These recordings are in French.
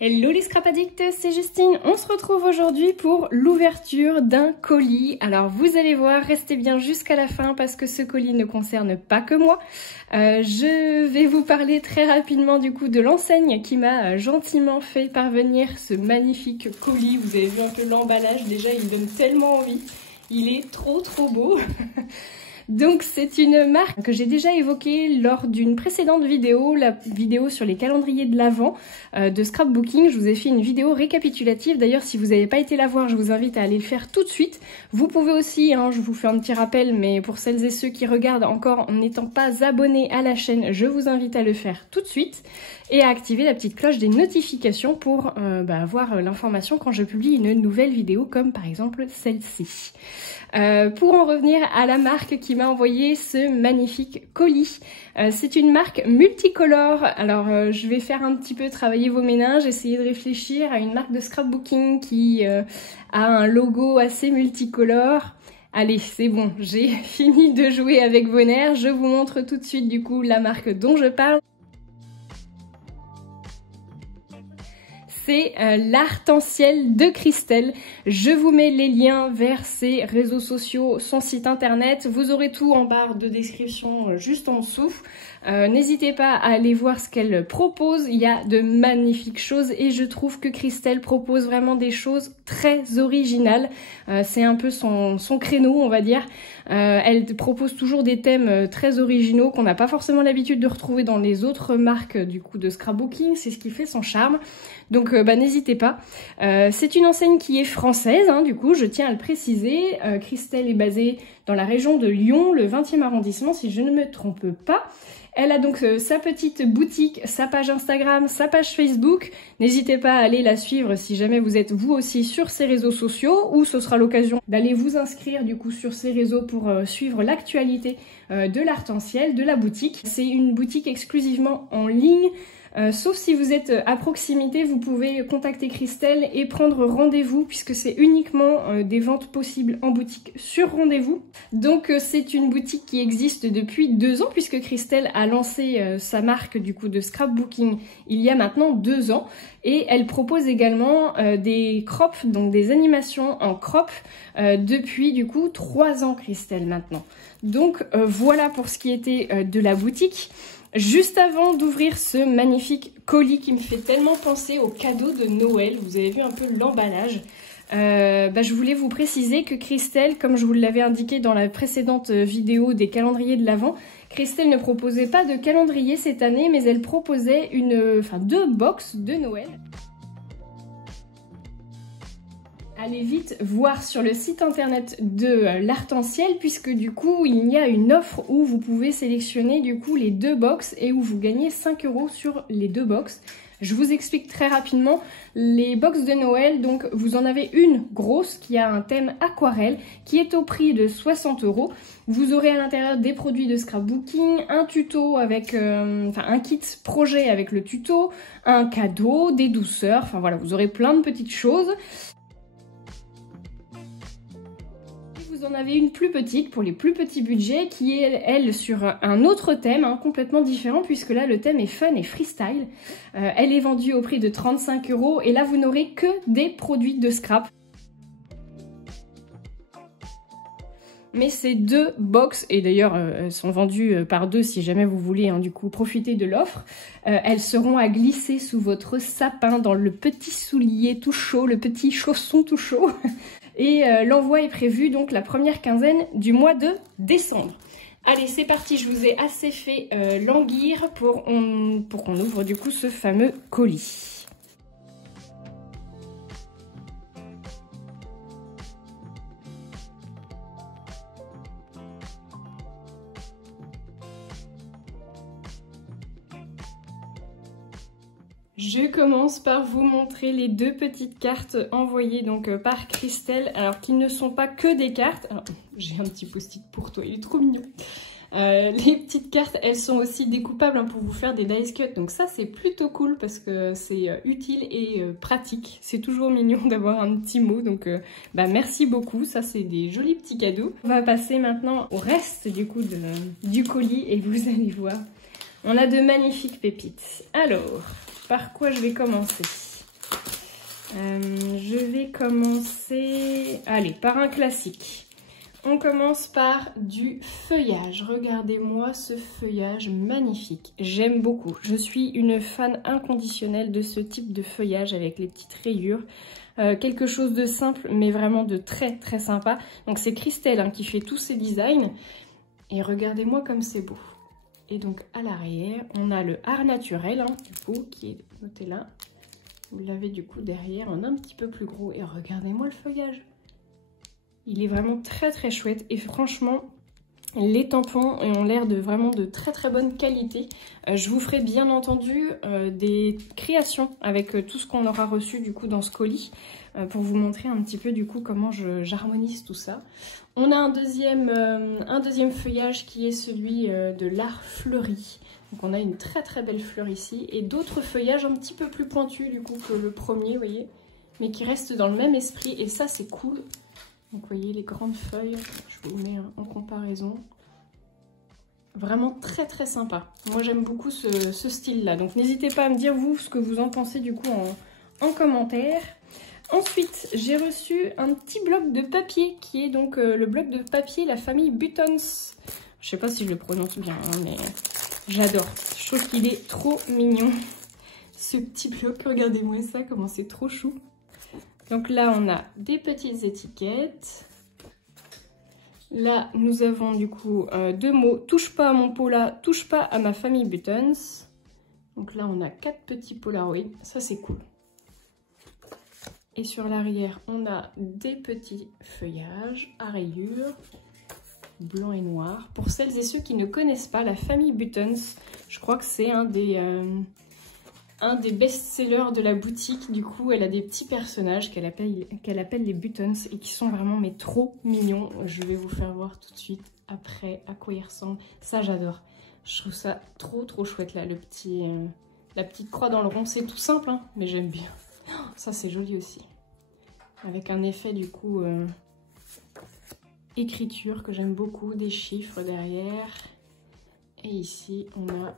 Hello les scrap addicts, c'est Justine. On se retrouve aujourd'hui pour l'ouverture d'un colis. Alors vous allez voir, restez bien jusqu'à la fin parce que ce colis ne concerne pas que moi. Je vais vous parler très rapidement du coup de l'enseigne qui m'a gentiment fait parvenir ce magnifique colis. Vous avez vu un peu l'emballage, déjà il donne tellement envie. Il est trop beau. Donc c'est une marque que j'ai déjà évoquée lors d'une précédente vidéo, la vidéo sur les calendriers de l'Avent de scrapbooking. Je vous ai fait une vidéo récapitulative. D'ailleurs, si vous n'avez pas été la voir, je vous invite à aller le faire tout de suite. Vous pouvez aussi, je vous fais un petit rappel, mais pour celles et ceux qui regardent encore en n'étant pas abonnés à la chaîne, je vous invite à le faire tout de suite et à activer la petite cloche des notifications pour avoir l'information quand je publie une nouvelle vidéo comme par exemple celle-ci. Pour en revenir à la marque qui m'a envoyé ce magnifique colis. C'est une marque multicolore. Alors je vais faire un petit peu travailler vos méninges, essayer de réfléchir à une marque de scrapbooking qui a un logo assez multicolore. Allez, c'est bon, j'ai fini de jouer avec vos nerfs. Je vous montre tout de suite du coup la marque dont je parle. C'est l'Arc-en-Ciel de Christelle. Je vous mets les liens vers ses réseaux sociaux, son site internet. Vous aurez tout en barre de description juste en dessous. N'hésitez pas à aller voir ce qu'elle propose. Il y a de magnifiques choses et je trouve que Christelle propose vraiment des choses très originales. C'est un peu son créneau, on va dire. Elle propose toujours des thèmes très originaux qu'on n'a pas forcément l'habitude de retrouver dans les autres marques du coup de scrapbooking. C'est ce qui fait son charme. Donc n'hésitez pas. C'est une enseigne qui est française, du coup je tiens à le préciser. Christelle est basée dans la région de Lyon, le 20e arrondissement si je ne me trompe pas. Elle a donc sa petite boutique, sa page Instagram, sa page Facebook. N'hésitez pas à aller la suivre si jamais vous êtes vous aussi sur ses réseaux sociaux ou ce sera l'occasion d'aller vous inscrire du coup sur ses réseaux pour suivre l'actualité de l'Arc-en-Ciel, de la boutique. C'est une boutique exclusivement en ligne. Sauf si vous êtes à proximité, vous pouvez contacter Christelle et prendre rendez-vous puisque c'est uniquement des ventes possibles en boutique sur rendez-vous. Donc c'est une boutique qui existe depuis 2 ans puisque Christelle a lancé sa marque du coup de scrapbooking il y a maintenant 2 ans et elle propose également des crops, donc des animations en crop depuis du coup 3 ans Christelle maintenant. Donc voilà pour ce qui était de la boutique. Juste avant d'ouvrir ce magnifique colis qui me fait tellement penser au cadeau de Noël, vous avez vu un peu l'emballage, je voulais vous préciser que Christelle, comme je vous l'avais indiqué dans la précédente vidéo des calendriers de l'Avent, Christelle ne proposait pas de calendrier cette année, mais elle proposait 2 box de Noël. Allez vite voir sur le site internet de l'Arc-en-Ciel puisque du coup il y a une offre où vous pouvez sélectionner du coup les 2 box et où vous gagnez 5 € sur les 2 box. Je vous explique très rapidement les box de Noël. Donc vous en avez une grosse qui a un thème aquarelle qui est au prix de 60 €. Vous aurez à l'intérieur des produits de scrapbooking, un tuto avec un kit projet avec le tuto, un cadeau, des douceurs, enfin voilà, vous aurez plein de petites choses. Vous en avez une plus petite pour les plus petits budgets qui est elle sur un autre thème complètement différent puisque là le thème est fun et freestyle. Elle est vendue au prix de 35 € et là vous n'aurez que des produits de scrap. Mais ces 2 box, et d'ailleurs elles sont vendues par 2 si jamais vous voulez du coup profiter de l'offre, elles seront à glisser sous votre sapin dans le petit soulier tout chaud, le petit chausson tout chaud. Et l'envoi est prévu donc la première quinzaine du mois de décembre. Allez, c'est parti, je vous ai assez fait languir pour qu'on ouvre du coup ce fameux colis. Je commence par vous montrer les 2 petites cartes envoyées donc par Christelle, alors qu'ils ne sont pas que des cartes. Alors, j'ai un petit post-it pour toi, il est trop mignon. Les petites cartes, elles sont aussi découpables pour vous faire des dice cuts, donc ça c'est plutôt cool parce que c'est utile et pratique. C'est toujours mignon d'avoir un petit mot, donc merci beaucoup, ça c'est des jolis petits cadeaux. On va passer maintenant au reste du coup du colis et vous allez voir, on a de magnifiques pépites. Alors, par quoi je vais commencer? Je vais commencer, allez, par un classique. On commence par du feuillage. Regardez-moi ce feuillage magnifique. J'aime beaucoup. Je suis une fan inconditionnelle de ce type de feuillage avec les petites rayures. Quelque chose de simple, mais vraiment de très très sympa. Donc c'est Christelle hein, qui fait tous ces designs. Et regardez-moi comme c'est beau. Et donc à l'arrière, on a le art naturel, hein, du coup, qui est noté là. Vous l'avez du coup derrière, en un petit peu plus gros. Et regardez-moi le feuillage. Il est vraiment très très chouette et franchement les tampons ont l'air de vraiment de très très bonne qualité. Je vous ferai bien entendu des créations avec tout ce qu'on aura reçu du coup dans ce colis pour vous montrer un petit peu du coup comment j'harmonise tout ça. On a un deuxième feuillage qui est celui de l'art fleuri. Donc on a une très très belle fleur ici et d'autres feuillages un petit peu plus pointus du coup que le premier, vous voyez, mais qui restent dans le même esprit et ça c'est cool. Donc vous voyez les grandes feuilles, je vous mets en comparaison. Vraiment très très sympa. Moi j'aime beaucoup ce style-là. Donc n'hésitez pas à me dire vous ce que vous en pensez du coup en commentaire. Ensuite j'ai reçu un petit bloc de papier qui est donc le bloc de papier la famille Buttons. Je sais pas si je le prononce bien hein, mais j'adore. Je trouve qu'il est trop mignon. Ce petit bloc, regardez-moi ça, comment c'est trop chou. Donc là, on a des petites étiquettes. Là, nous avons du coup deux mots. Touche pas à mon Paula, touche pas à ma famille Buttons. Donc là, on a 4 petits Polaroids. Ça, c'est cool. Et sur l'arrière, on a des petits feuillages à rayures, blanc et noir. Pour celles et ceux qui ne connaissent pas la famille Buttons, je crois que c'est un des best-sellers de la boutique. Du coup elle a des petits personnages qu'elle appelle les Buttons et qui sont vraiment mais trop mignons. Je vais vous faire voir tout de suite après à quoi ils ressemblent. Ça j'adore, je trouve ça trop chouette là, la petite croix dans le rond. C'est tout simple hein, mais j'aime bien. Ça c'est joli aussi avec un effet du coup écriture que j'aime beaucoup, des chiffres derrière et ici on a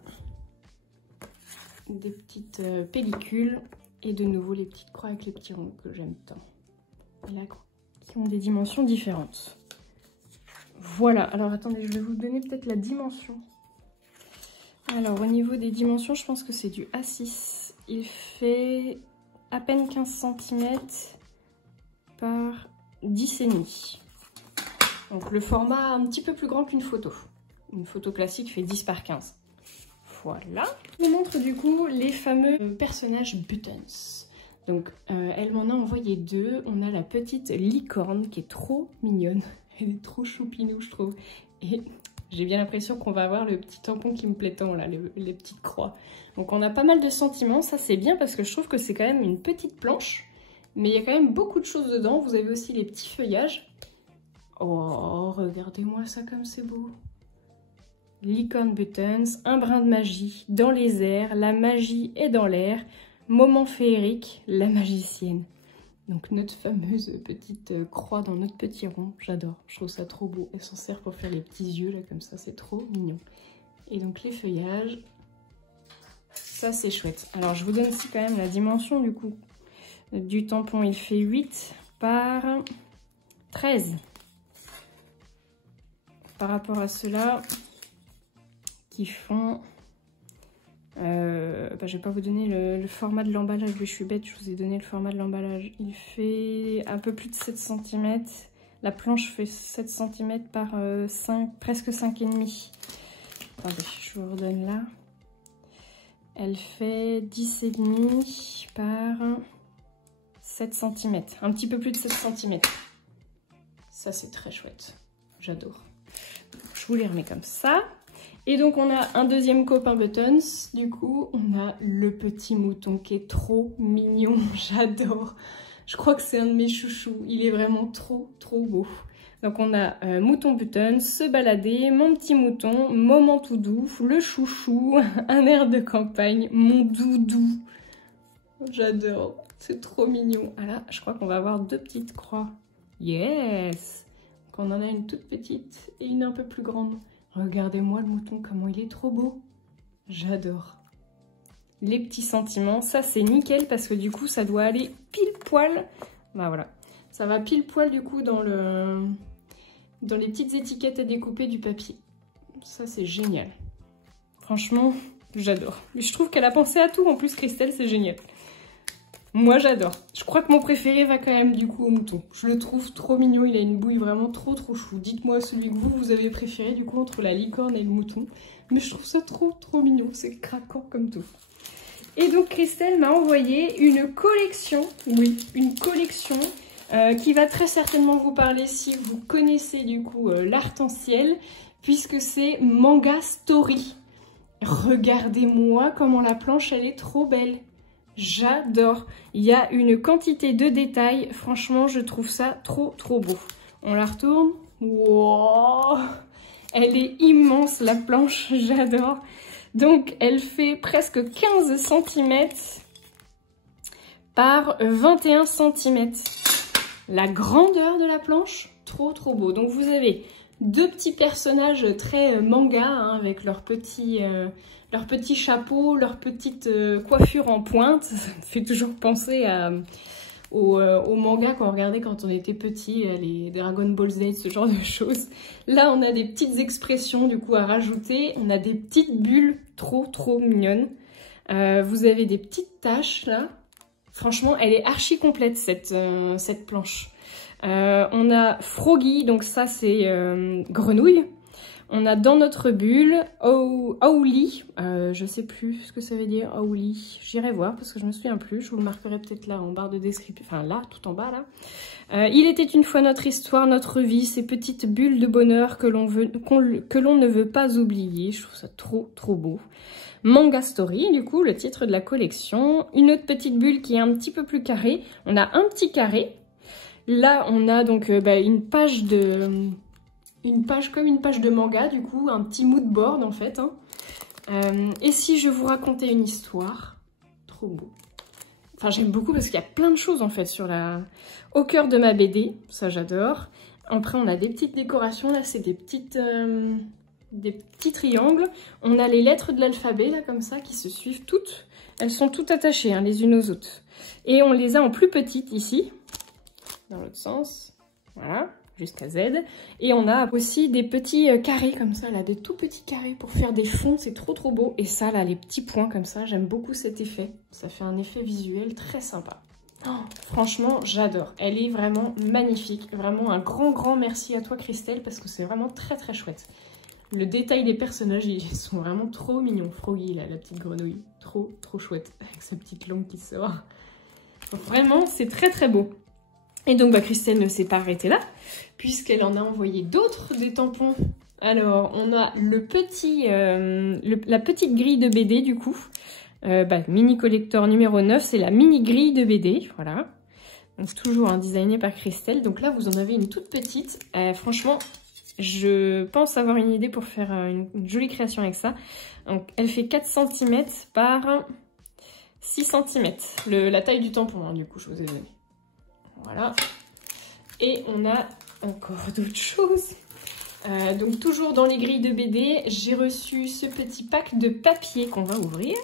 des petites pellicules et de nouveau les petites croix avec les petits ronds que j'aime tant. Et là, qui ont des dimensions différentes. Voilà, alors attendez, je vais vous donner peut-être la dimension. Alors au niveau des dimensions, je pense que c'est du A6. Il fait à peine 15 cm par 10,5. Donc le format un petit peu plus grand qu'une photo. Une photo classique fait 10 par 15. Voilà. Je vous montre du coup les fameux personnages Buttons. Donc elle m'en a envoyé 2. On a la petite licorne qui est trop mignonne. Elle est trop choupinou je trouve. Et j'ai bien l'impression qu'on va avoir le petit tampon qui me plaît tant là, les petites croix. Donc on a pas mal de sentiments. Ça c'est bien parce que je trouve que c'est quand même une petite planche. Mais il y a quand même beaucoup de choses dedans. Vous avez aussi les petits feuillages. Oh, regardez-moi ça comme c'est beau. Licorne Buttons, un brin de magie dans les airs, la magie est dans l'air, moment féerique, la magicienne. Donc notre fameuse petite croix dans notre petit rond, j'adore, je trouve ça trop beau. Elle s'en sert pour faire les petits yeux là comme ça, c'est trop mignon. Et donc les feuillages, ça c'est chouette. Alors je vous donne ici quand même la dimension du coup du tampon, il fait 8 par 13. Par rapport à cela qui font... je vais pas vous donner le format de l'emballage, je suis bête, je vous ai donné le format de l'emballage. Il fait un peu plus de 7 cm. La planche fait 7 cm par 5, presque 5,5. Attendez, je vous redonne là. Elle fait 10,5 par 7 cm. Un petit peu plus de 7 cm. Ça, c'est très chouette. J'adore. Je vous les remets comme ça. Et donc on a un deuxième copain Buttons, du coup on a le petit mouton qui est trop mignon, j'adore. Je crois que c'est un de mes chouchous, il est vraiment trop beau. Donc on a mouton Buttons, se balader, mon petit mouton, moment tout doux, le chouchou, un air de campagne, mon doudou. J'adore, c'est trop mignon. Ah là, je crois qu'on va avoir 2 petites croix. Yes! Donc on en a une toute petite et une un peu plus grande. Regardez-moi le mouton, comment il est trop beau. J'adore. les petits sentiments. Ça, c'est nickel parce que du coup, ça doit aller pile poil. Bah voilà, ça va pile poil du coup dans les petites étiquettes à découper du papier. Ça, c'est génial. Franchement, j'adore. Je trouve qu'elle a pensé à tout. En plus, Christelle, c'est génial. Moi, j'adore. Je crois que mon préféré va quand même du coup au mouton. Je le trouve trop mignon. Il a une bouille vraiment trop chou. Dites-moi celui que vous avez préféré du coup entre la licorne et le mouton. Mais je trouve ça trop mignon. C'est craquant comme tout. Et donc, Christelle m'a envoyé une collection. Oui, une collection qui va très certainement vous parler si vous connaissez du coup l'Arc-en-Ciel. Puisque c'est Manga Story. Regardez-moi comment la planche, elle est trop belle. J'adore. Il y a une quantité de détails. Franchement, je trouve ça trop beau. On la retourne. Wow, elle est immense, la planche. J'adore. Donc, elle fait presque 15 cm par 21 cm. La grandeur de la planche, trop beau. Donc, vous avez deux petits personnages très manga, hein, avec leurs petits chapeaux, leur petite coiffure en pointe. Ça me fait toujours penser au manga qu'on regardait quand on était petit, les Dragon Ball Z, ce genre de choses. Là, on a des petites expressions du coup à rajouter. On a des petites bulles trop mignonnes. Vous avez des petites taches là. Franchement, elle est archi complète cette planche. On a Froggy, donc ça c'est grenouille. On a dans notre bulle Owly, je sais plus ce que ça veut dire Owly, j'irai voir parce que je me souviens plus, je vous le marquerai peut-être là en barre de description, enfin là, tout en bas là. Il était une fois notre histoire, notre vie, ces petites bulles de bonheur que l'on ne veut pas oublier, je trouve ça trop beau. Manga Story, du coup, le titre de la collection. Une autre petite bulle qui est un petit peu plus carrée, on a un petit carré. Là, on a donc une page comme une page de manga, du coup, un petit mood board en fait. Hein. Et si je vous racontais une histoire, trop beau. Enfin, j'aime beaucoup parce qu'il y a plein de choses en fait au cœur de ma BD, ça j'adore. Après, on a des petites décorations, là, c'est des petits triangles. On a les lettres de l'alphabet, là, comme ça, qui se suivent toutes. Elles sont toutes attachées, hein, les unes aux autres. Et on les a en plus petites ici. Dans l'autre sens, voilà, jusqu'à Z. Et on a aussi des petits carrés comme ça, là, des tout petits carrés pour faire des fonds, c'est trop beau. Et ça, là, les petits points comme ça, j'aime beaucoup cet effet. Ça fait un effet visuel très sympa. Oh, franchement, j'adore. Elle est vraiment magnifique. Vraiment un grand merci à toi, Christelle, parce que c'est vraiment très chouette. Le détail des personnages, ils sont vraiment trop mignons. Froggy, là, la petite grenouille, trop chouette, avec sa petite langue qui sort. Donc, vraiment, c'est très beau. Et donc, Christelle ne s'est pas arrêtée là, puisqu'elle en a envoyé d'autres, des tampons. Alors, on a la petite grille de BD, du coup. Mini collector numéro 9, c'est la mini grille de BD, voilà. Donc, toujours designé par Christelle. Donc là, vous en avez une toute petite. Franchement, je pense avoir une idée pour faire une jolie création avec ça. Donc, elle fait 4 cm par 6 cm. La taille du tampon, hein, du coup, je vous ai donné. Voilà. Et on a encore d'autres choses. Donc toujours dans les grilles de BD, j'ai reçu ce petit pack de papier qu'on va ouvrir.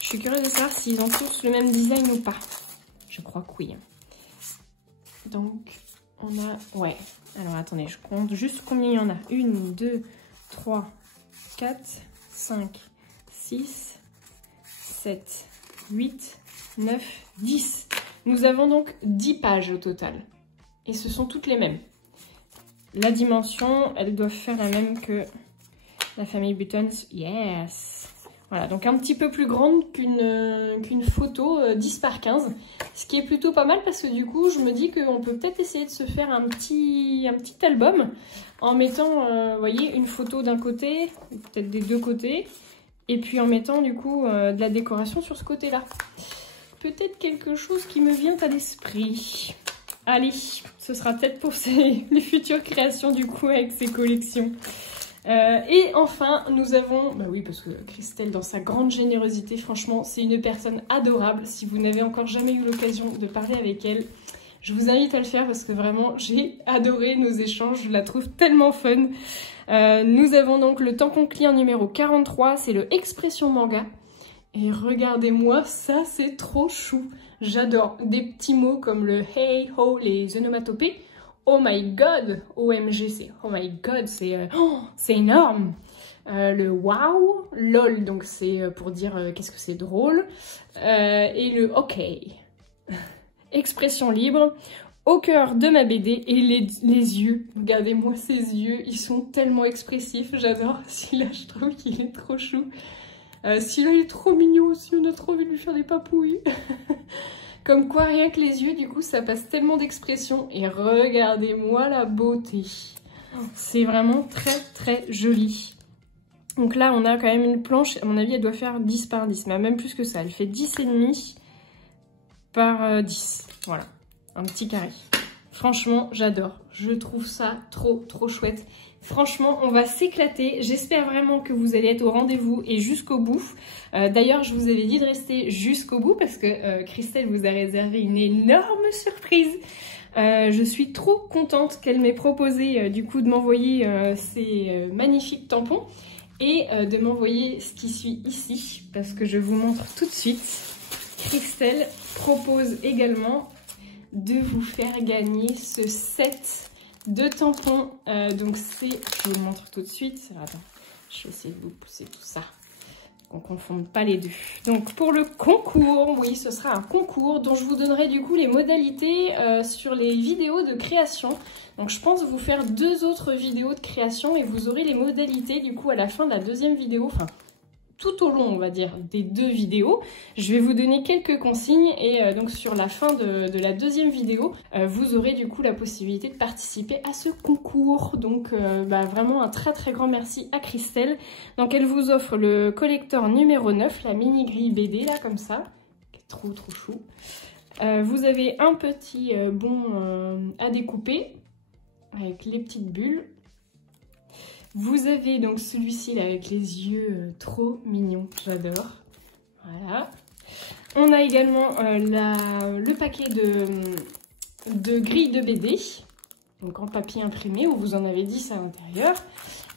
Je suis curieuse de savoir s'ils ont tous le même design ou pas. Je crois que oui. Donc on a... Ouais. Alors attendez, je compte juste combien il y en a. 1, 2, 3, 4, 5, 6, 7, 8, 9, 10. Nous avons donc 10 pages au total. Et ce sont toutes les mêmes. La dimension, elles doivent faire la même que la famille Buttons. Yes! Voilà, donc un petit peu plus grande qu'une photo 10 par 15. Ce qui est plutôt pas mal parce que du coup, je me dis qu'on peut peut-être essayer de se faire un petit album en mettant, vous voyez, une photo d'un côté, peut-être des deux côtés. Et puis en mettant du coup de la décoration sur ce côté-là. Peut-être quelque chose qui me vient à l'esprit. Allez, ce sera peut-être pour les futures créations du coup avec ces collections. Et enfin, nous avons... Bah oui, parce que Christelle, dans sa grande générosité, franchement, c'est une personne adorable. Si vous n'avez encore jamais eu l'occasion de parler avec elle, je vous invite à le faire parce que vraiment, j'ai adoré nos échanges. Je la trouve tellement fun. Nous avons donc le tampon client numéro 43, c'est le Expression Manga. Et regardez-moi, ça c'est trop chou. J'adore. Des petits mots comme le hey, ho, les onomatopées. Oh my god, OMG, c'est oh my god, c'est énorme. Le wow, lol, donc c'est pour dire qu'est-ce que c'est drôle. Et le ok. Expression libre. Au cœur de ma BD et les yeux. Regardez-moi ces yeux, ils sont tellement expressifs, j'adore. Celui-là, je trouve qu'il est trop chou. Celui-là, il est trop mignon aussi, on a trop envie de lui faire des papouilles. Comme quoi, rien que les yeux, du coup, ça passe tellement d'expression. Et regardez-moi la beauté. C'est vraiment très, très joli. Donc là, on a quand même une planche. À mon avis, elle doit faire 10 par 10. Mais même plus que ça. Elle fait 10,5 par 10. Voilà. Un petit carré. Franchement, j'adore. Je trouve ça trop, trop chouette. Franchement, on va s'éclater. J'espère vraiment que vous allez être au rendez-vous et jusqu'au bout. D'ailleurs, je vous avais dit de rester jusqu'au bout parce que Christelle vous a réservé une énorme surprise. Je suis trop contente qu'elle m'ait proposé du coup de m'envoyer ces magnifiques tampons et de m'envoyer ce qui suit ici parce que je vous montre tout de suite. Christelle propose également de vous faire gagner ce set de tampons. Donc c'est, je vous le montre tout de suite. Attends, je vais essayer de vous pousser tout ça. Qu'on ne confonde pas les deux. Donc pour le concours, oui, ce sera un concours dont je vous donnerai du coup les modalités sur les vidéos de création. Donc je pense vous faire 2 autres vidéos de création et vous aurez les modalités du coup à la fin de la deuxième vidéo. Enfin, tout au long, on va dire, des 2 vidéos. Je vais vous donner quelques consignes et donc sur la fin de la deuxième vidéo, vous aurez du coup la possibilité de participer à ce concours. Donc vraiment un très très grand merci à Christelle. Donc elle vous offre le collector numéro 9, la mini grille BD là comme ça, qui est trop trop chou. Vous avez un petit bon à découper avec les petites bulles. Vous avez donc celui-ci avec les yeux trop mignons, j'adore. Voilà. On a également le paquet de grilles de BD, donc en papier imprimé, où vous en avez 10 à l'intérieur.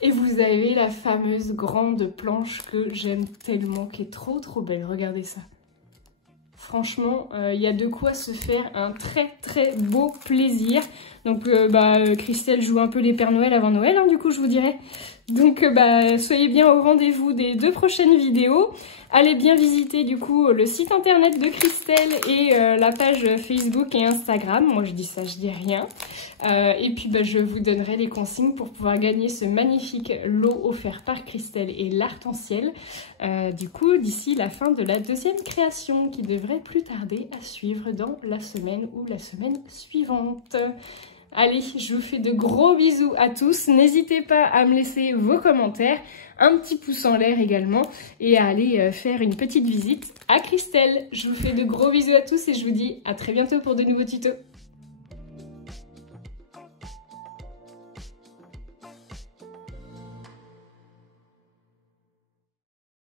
Et vous avez la fameuse grande planche que j'aime tellement, qui est trop trop belle, regardez ça. Franchement, il y a de quoi se faire un très très beau plaisir. Donc Christelle joue un peu les Pères Noël avant Noël, hein, du coup je vous dirais. Donc soyez bien au rendez-vous des 2 prochaines vidéos. Allez bien visiter du coup le site internet de Christelle et la page Facebook et Instagram. Moi je dis ça, je dis rien. Et puis je vous donnerai les consignes pour pouvoir gagner ce magnifique lot offert par Christelle et l'Arc-en-Ciel. Du coup d'ici la fin de la deuxième création qui devrait plus tarder à suivre dans la semaine ou la semaine suivante. Allez, je vous fais de gros bisous à tous. N'hésitez pas à me laisser vos commentaires, un petit pouce en l'air également et à aller faire une petite visite à Christelle. Je vous fais de gros bisous à tous et je vous dis à très bientôt pour de nouveaux tutos.